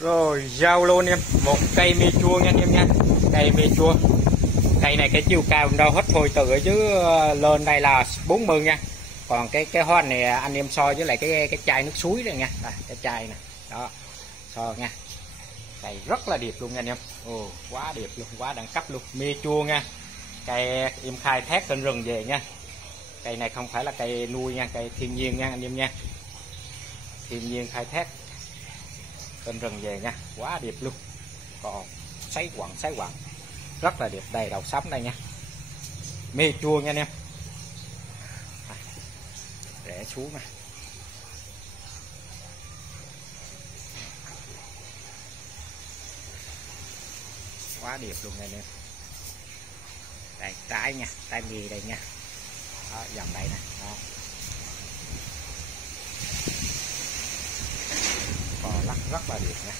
Rồi rau luôn em, một cây me chua nha anh em nha. Cây me chua, cây này cái chiều cao đâu hết thôi, từ ở dưới lên đây là 40 nha. Còn cái hoa này anh em so với lại cái chai nước suối này nha. Đây, cái chai nè đó, so nha. Cây rất là đẹp luôn nha anh em. Ồ, quá đẹp luôn, quá đẳng cấp luôn. Me chua nha, cây em khai thác trên rừng về nha. Cây này không phải là cây nuôi nha, cây thiên nhiên nha anh em nha, thiên nhiên khai thác trên rừng về nha, quá đẹp luôn. Còn sấy quặng rất là đẹp. Đây đầu sắm đây nha, me chua nha anh em. Rẽ xuống nè, quá đẹp luôn này anh em. Đây trái nha, trái mì đây nha, đó, dòng đây nè đó. Còn lắc rất là đẹp nha.